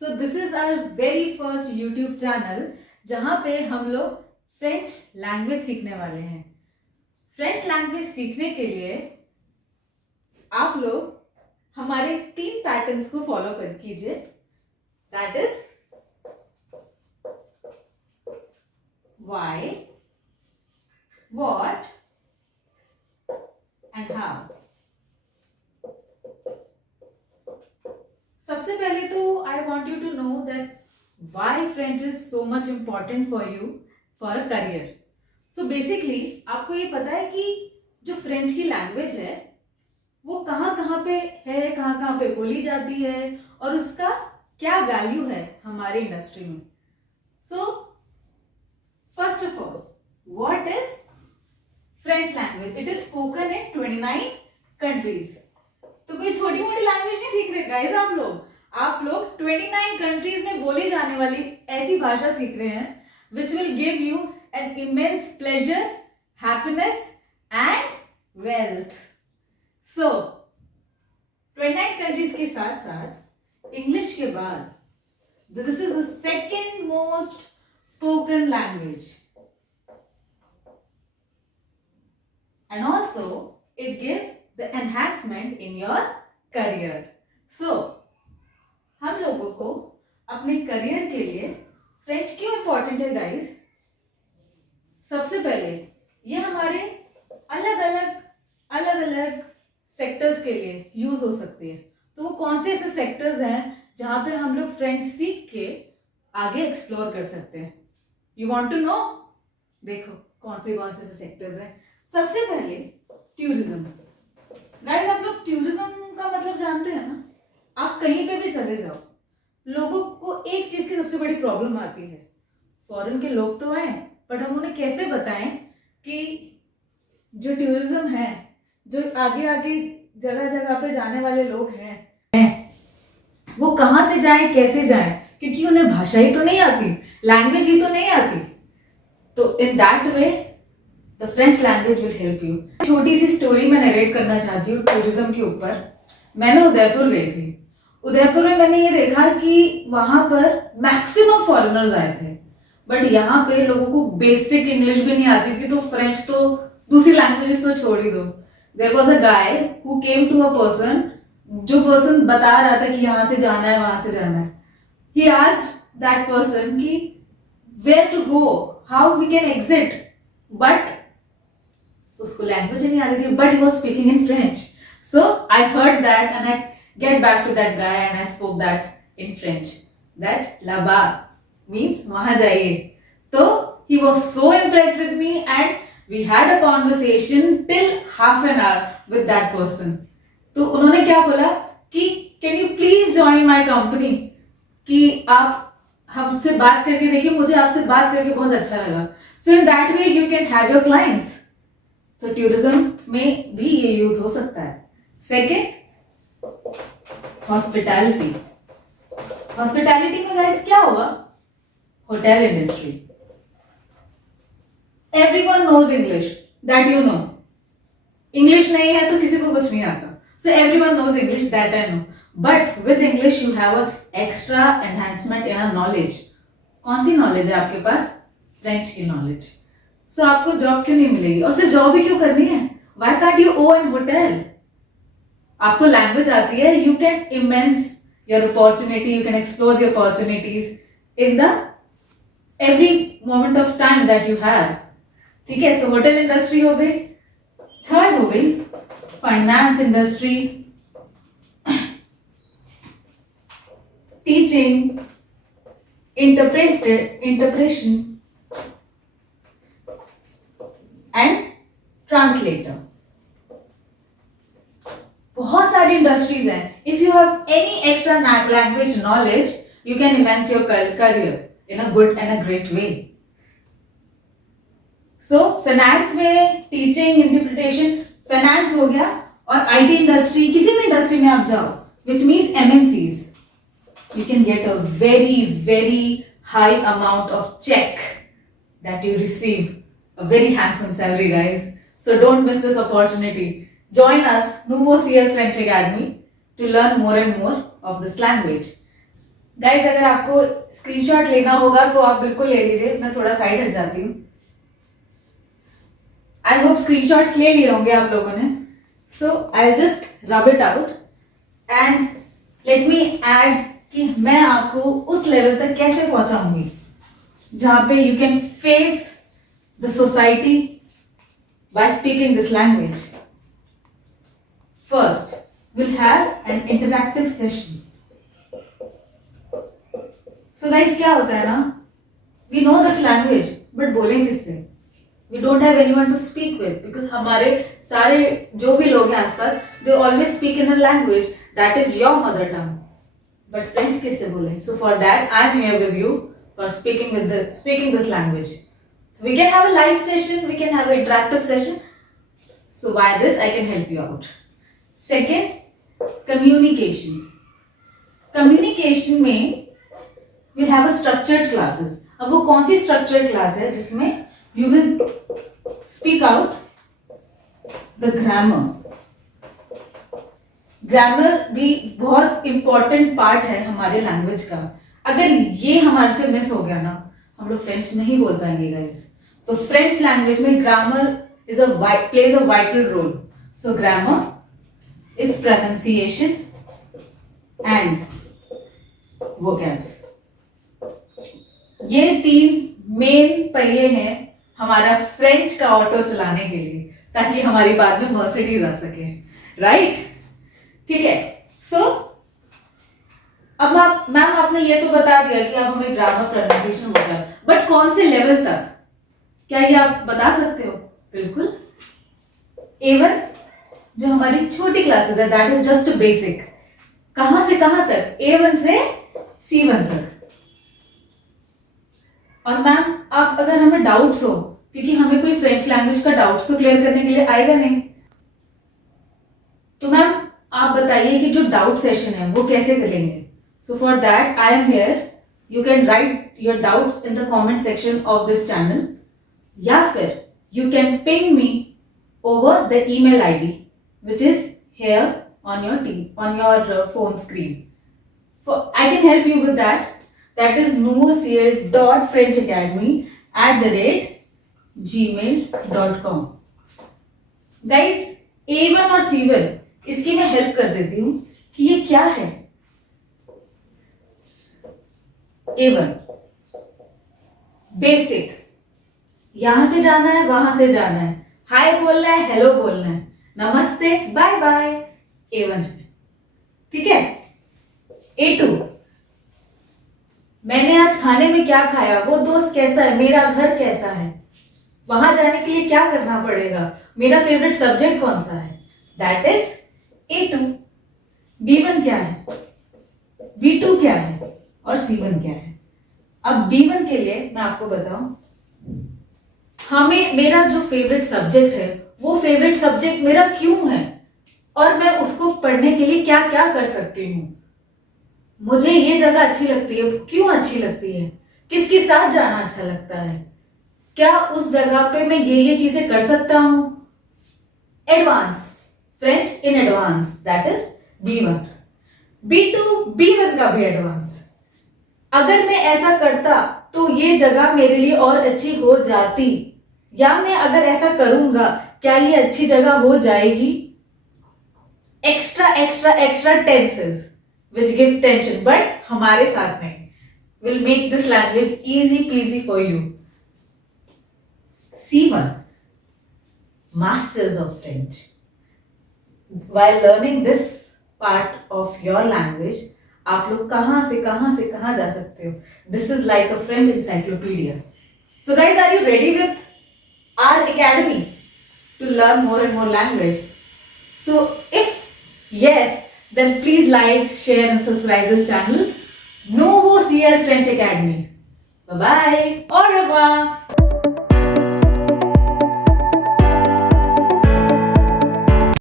So this is our very first YouTube channel जहाँ पे हम लोग फ्रेंच लैंग्वेज सीखने वाले हैं। फ्रेंच लैंग्वेज सीखने के लिए आप लोग हमारे 3 पैटर्न्स को फॉलो कर कीजिए। That is why, what and how. सबसे पहले तो I want you to know that why French is so much important for you for a career. So basically आपको ये पता है कि जो फ्रेंच की लैंग्वेज है वो कहाँ कहाँ पे है, कहाँ कहाँ पे बोली जाती है और उसका क्या वैल्यू है हमारे इंडस्ट्री में। So first of all, what is French language? It is spoken in 29 countries. तो कोई छोटी मोटी लैंग्वेज नहीं सीख रहे गाइस आप लोग 29 कंट्रीज में बोली जाने वाली ऐसी भाषा सीख रहे हैं which will give you an immense pleasure, happiness and wealth. So 29 countries के साथ साथ इंग्लिश के बाद this is the second most spoken language and also it give the enhancement in your career. So हम लोगों को अपने करियर के लिए फ्रेंच क्यों इंपॉर्टेंट है गाइस? सबसे पहले ये हमारे अलग अलग सेक्टर्स के लिए यूज हो सकती है। तो वो कौन से ऐसे सेक्टर्स हैं जहां पे हम लोग फ्रेंच सीख के आगे एक्सप्लोर कर सकते हैं? You want to know? देखो कौन से ऐसे सेक्टर्स हैं। सबसे पहले टूरिज्म। गाइस आप लोग टूरिज्म का मतलब जानते हैं ना? आप कहीं पे भी चले जाओ, लोगों को एक चीज की सबसे बड़ी प्रॉब्लम आती है। फॉरेन के लोग तो हैं बट हम उन्हें कैसे बताएं कि जो टूरिज्म है, जो आगे आगे जगह जगह पे जाने वाले लोग हैं वो कहाँ से जाएं, कैसे जाएं, क्योंकि उन्हें भाषा ही तो नहीं आती, लैंग्वेज ही तो नहीं आती। तो इन that way the French language will help you. छोटी सी स्टोरी मैं नरेट करना चाहती हूँ टूरिज्म के ऊपर। मैंने उदयपुर गई थी। उदयपुर में मैंने ये देखा कि वहां पर मैक्सिमम फॉरेनर्स आए थे बट यहाँ पे लोगों को बेसिक इंग्लिश भी नहीं आती थी, तो फ्रेंच तो दूसरी लैंग्वेजेस तो छोड़ ही दो। There was a guy who came to a person, जो पर्सन बता रहा था कि यहाँ से जाना है, वहां से जाना है। ही आस्क्ड दैट पर्सन कि where to go, how we can exit, but उसको लैंग्वेज नहीं आती थी but he was speaking in French. So I heard that and I get back to that guy and I spoke that in French, that là-bas means वहां जाइए। तो he was so impressed with me and we had a conversation till half an hour with that person. तो उन्होंने क्या बोला कि can you please join my company, कि आप हमसे बात करके देखिए, मुझे आपसे बात करके बहुत अच्छा लगा। So in that way you can have your clients. तो टूरिज्म में भी ये यूज हो सकता है। Second, hospitality. हॉस्पिटैलिटी में गाइस क्या होगा? Hotel industry. Everyone knows English, that you know. English नहीं है तो किसी को कुछ नहीं आता। So everyone knows English, that I know, but with English you have a extra enhancement in a knowledge. कौन सी नॉलेज है आपके पास? फ्रेंच की नॉलेज। सो आपको जॉब क्यों नहीं मिलेगी? और सिर्फ जॉब ही क्यों करनी है? Why can't you own an hotel? आपको लैंग्वेज आती है, you can immense your opportunity, you can explore the opportunities in the every moment of time that you have. ठीक है, सो होटल इंडस्ट्री हो गई। थर्ड हो गई finance industry, teaching, interpretation and translator. बहुत सारी इंडस्ट्रीज हैं। If you have any extra language knowledge you can immense your career in a good and a great way. So finance में teaching, interpretation, finance हो गया, और IT industry, किसी भी industry में आप जाओ which means MNCs, you can get a very high amount of check that you receive, a very handsome salary guys. So don't miss this opportunity. Join us, Nouveau CL French Academy, to learn more and more of this language. Guys अगर आपको screenshot लेना होगा तो आप बिल्कुल ले लीजिए, मैं थोड़ा साइड हट जाती हूँ। आई होप स्क्रीनशॉट्स ले लिए होंगे आप लोगों ने। So I just rub it out and let me add कि मैं आपको उस लेवल तक कैसे पहुंचाऊंगी जहां पे you can face the society by speaking this language. First we'll have an interactive session. So guys क्या होता है ना, we know this language but बोलें किससे? We don't have anyone to speak with because हमारे सारे जो भी लोग हैं आसपास they always speak in a language that is your mother tongue. But French कैसे बोलें? So for that I'm here with you for speaking this language. So we can have a live session, we can have an interactive session. So by this I can help you out. Second, communication. Communication में we'll have a structured classes. अब वो कौन सी structured class है जिसमें you will speak out the grammar. Grammar भी बहुत important part है हमारे language का। अगर ये हमारे से मिस हो गया ना, हम लोग फ्रेंच नहीं बोल पाएंगे guys। तो फ्रेंच लैंग्वेज में grammar plays a vital role. So grammar, its pronunciation and vocabs. ये 3 मेन पहिए हैं हमारा फ्रेंच का ऑटो चलाने के लिए, ताकि हमारी बाद में मर्सिडीज आ सके, राइट? ठीक है। सो अब मैम आपने ये तो बता दिया कि आप हमें ग्रामर, प्रोनाउंसिएशन वगैरह, बट कौन से लेवल तक, क्या ये आप बता सकते हो? बिल्कुल, A1 जो हमारी छोटी क्लासेस है, दैट इज जस्ट बेसिक। कहां से कहां तक? A1 से C1 तक। और मैम आप अगर हमें डाउट्स हो, क्योंकि हमें कोई फ्रेंच लैंग्वेज का डाउट्स तो क्लियर करने के लिए आएगा नहीं, तो मैम आप बताइए कि जो डाउट सेशन है वो कैसे करेंगे? So for that I am here, you can write your doubts in the comment section of this channel, या फिर you can ping me over the email ID which is here on your phone screen. I can help you with that. That is noocl.frenchacademy@gmail.com. Guys, A1 और C1 इसकी मैं help कर देती हूँ कि ये क्या है। A1 बेसिक, यहां से जाना है, वहां से जाना है, हाय बोलना है, हेलो बोलना है, नमस्ते, बाय बाय, A1 है, ठीक है। A2 मैंने आज खाने में क्या खाया, वो दोस्त कैसा है, मेरा घर कैसा है, वहां जाने के लिए क्या करना पड़ेगा, मेरा फेवरेट सब्जेक्ट कौन सा है, दैट इज A2। B1 क्या है, B2 क्या है और C1 क्या है। अब B1 के लिए मैं आपको बताऊं, हमें मेरा जो फेवरेट सब्जेक्ट है वो फेवरेट सब्जेक्ट मेरा क्यों है, और मैं उसको पढ़ने के लिए क्या क्या कर सकती हूँ। मुझे ये जगह अच्छी लगती है, क्यों अच्छी लगती है, किसके साथ जाना अच्छा लगता है, क्या उस जगह पे मैं ये चीजें कर सकता हूं। Advance, French in advance, that is B1। B2 B1 का भी एडवांस। अगर मैं ऐसा करता तो ये जगह मेरे लिए और अच्छी हो जाती, या मैं अगर ऐसा करूंगा क्या ये अच्छी जगह हो जाएगी। Extra tenses which gives tension, but हमारे साथ नहीं, will make this language easy peasy for you। C1 masters of French। While learning this part of your language, आप लोग कहां से कहां जा सकते हो। This is like a French encyclopedia। So guys, are you ready with our academy to learn more and more language? So if yes, then please like, share and subscribe this channel, Nouveau CL French Academy। Bye bye, au revoir।